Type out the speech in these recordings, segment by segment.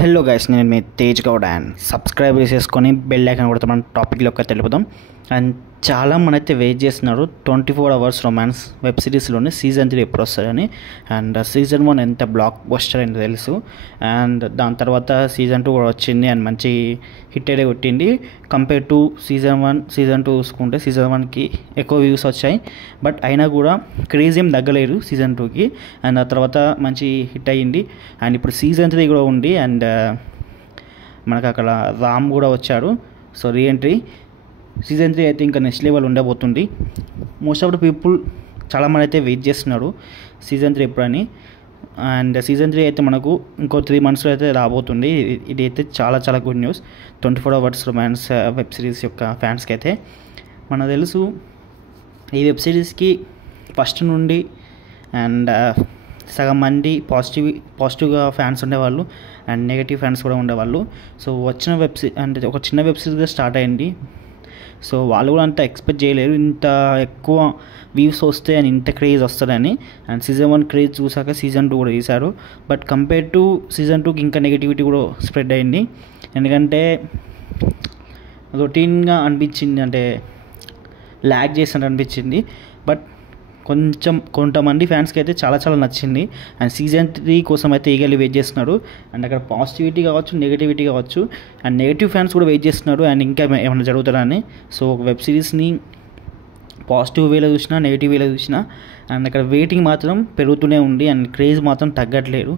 Hello guys, నేను మీ Tej Goud and subscribe చేసేసుకొని bell icon కొడితే మనం టాపిక్లోకి తెలుపుదాం. అండ్ చాలా మంది అయితే వెయిట్ చేస్తున్నారు 24 అవర్స్ రొమాన్స్ వెబ్ సిరీస్లోనే సీజన్ 3 ఎప్పుడు వస్తుందని. అండ్ సీజన్ 1 ఎంత బ్లాక్ బస్టర్ అని తెలుసు. అండ్ దాని తర్వాత సీజన్ 2 కూడా వచ్చింది అండ్ మంచి హిట్ అయితే కొట్టింది. కంపేర్ టు సీజన్ 1 సీజన్ 2 చూసుకుంటే సీజన్ 1కి ఎక్కువ వ్యూస్ వచ్చాయి, బట్ అయినా కూడా క్రేజ్ ఏం తగ్గలేదు సీజన్ 2కి. అండ్ ఆ తర్వాత మంచి హిట్ అయ్యింది. అండ్ ఇప్పుడు సీజన్ 3 కూడా ఉంది. అండ్ మనకు అక్కడ రామ్ కూడా వచ్చాడు. సో రీఎంట్రీ సీజన్ 3 అయితే ఇంకా నెక్స్ట్ లెవెల్ ఉండబోతుంది. మోస్ట్ ఆఫ్ ద పీపుల్ చాలామంది అయితే వెయిట్ చేస్తున్నారు సీజన్ 3 ఎప్పుడని. అండ్ సీజన్ 3 అయితే మనకు ఇంకో 3 monthsలో అయితే రాబోతుంది. ఇది అయితే చాలా చాలా good news 24 hours romance web series యొక్క ఫ్యాన్స్కి అయితే. మనకు తెలుసు ఈ వెబ్ సిరీస్కి ఫస్ట్ నుండి అండ్ సగం మంది పాజిటివ్గా ఫ్యాన్స్ ఉండేవాళ్ళు అండ్ నెగిటివ్ ఫ్యాన్స్ కూడా ఉండేవాళ్ళు. సో వచ్చిన అంటే ఒక చిన్న వెబ్ సిరీస్గా స్టార్ట్ అయింది. సో వాళ్ళు కూడా అంత ఎక్స్పెక్ట్ చేయలేరు ఇంత ఎక్కువ వ్యూస్ వస్తాయి అని, ఇంత క్రేజ్ వస్తుందని. అండ్ సీజన్ 1 క్రేజ్ చూసాక సీజన్ 2 కూడా తీశారు. బట్ కంపేర్ టు సీజన్ 2కి ఇంకా నెగిటివిటీ కూడా స్ప్రెడ్ అయింది. ఎందుకంటే రొటీన్గా అనిపించింది, అంటే ల్యాగ్ చేసినట్టు అనిపించింది. బట్ కొంతమంది ఫ్యాన్స్కి అయితే చాలా చాలా నచ్చింది. అండ్ సీజన్ 3 కోసం అయితే ఈగర్లీ వెయిట్ చేస్తున్నారు. అండ్ అక్కడ పాజిటివిటీ కావచ్చు, నెగిటివిటీ కావచ్చు, అండ్ నెగిటివ్ ఫ్యాన్స్ కూడా వెయిట్ చేస్తున్నారు అండ్ ఇంకా ఏమైనా జరుగుతుందని. సో ఒక వెబ్ సిరీస్ని పాజిటివ్ వేలో చూసినా, నెగిటివ్ వేలో చూసినా, అండ్ అక్కడ వెయిటింగ్ మాత్రం పెరుగుతూనే ఉంది అండ్ క్రేజ్ మాత్రం తగ్గట్లేదు.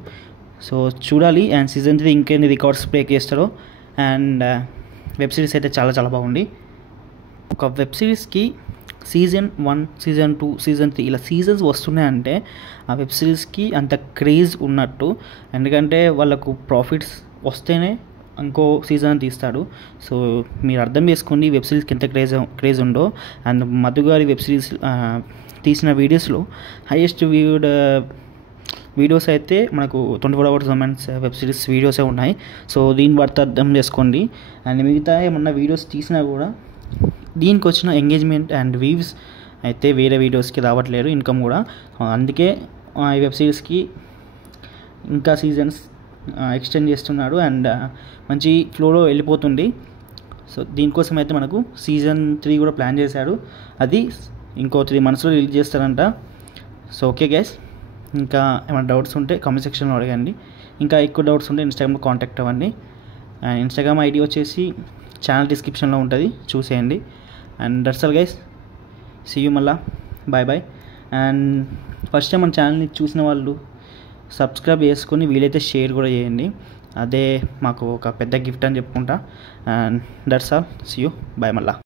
సో చూడాలి. అండ్ సీజన్ 3 ఇంకేంది రికార్డ్స్ బ్రేక్ చేస్తారో. అండ్ వెబ్ సిరీస్ అయితే చాలా చాలా బాగుంది. ఒక వెబ్ సిరీస్కి సీజన్ 1, సీజన్ 2, సీజన్ 3 ఇలా సీజన్స్ వస్తున్నాయంటే ఆ వెబ్ సిరీస్కి అంత క్రేజ్ ఉన్నట్టు. ఎందుకంటే వాళ్ళకు ప్రాఫిట్స్ వస్తేనే ఇంకో సీజన్ తీస్తాడు. సో మీరు అర్థం చేసుకోండి వెబ్ సిరీస్కి ఎంత క్రేజ్ ఉందో. అండ్ మధు గారి వెబ్ సిరీస్ తీసిన వీడియోస్లో హైయెస్ట్ వ్యూడ్ వీడియోస్ అయితే మనకు 24 అవర్స్ రొమాన్స్ వెబ్ సిరీస్ వీడియోసే ఉన్నాయి. సో దీన్ని బట్టి అర్థం చేసుకోండి. అండ్ మిగతా ఏమన్నా వీడియోస్ తీసినా కూడా దీనికి వచ్చిన ఎంగేజ్మెంట్ అండ్ వ్యూస్ అయితే వేరే వీడియోస్కి రావట్లేదు, ఇన్కమ్ కూడా. అందుకే ఈ వెబ్ సిరీస్కి ఇంకా సీజన్స్ ఎక్స్టెండ్ చేస్తున్నాడు అండ్ మంచి ఫ్లోలో వెళ్ళిపోతుంది. సో దీనికోసం అయితే మనకు సీజన్ 3 కూడా ప్లాన్ చేశాడు. అది ఇంకో 3 monthsలో రిలీజ్ చేస్తారంట. సో ఓకే గైస్, ఇంకా ఏమైనా డౌట్స్ ఉంటే కామెంట్ సెక్షన్లో అడగండి. ఇంకా ఎక్కువ డౌట్స్ ఉంటే ఇన్స్టాగ్రామ్లో కాంటాక్ట్ అవ్వండి. అండ్ ఇన్స్టాగ్రామ్ ఐడి వచ్చేసి ఛానల్ డిస్క్రిప్షన్లో ఉంటుంది, చూసేయండి. And that's all guys, see you మళ్ళా, bye bye. And first time మన ఛానల్ని చూసిన వాళ్ళు సబ్స్క్రైబ్ చేసుకొని వీలైతే షేర్ కూడా చేయండి. అదే మాకు ఒక పెద్ద గిఫ్ట్ అని చెప్పుకుంటా. And that's all, see you, bye మళ్ళా.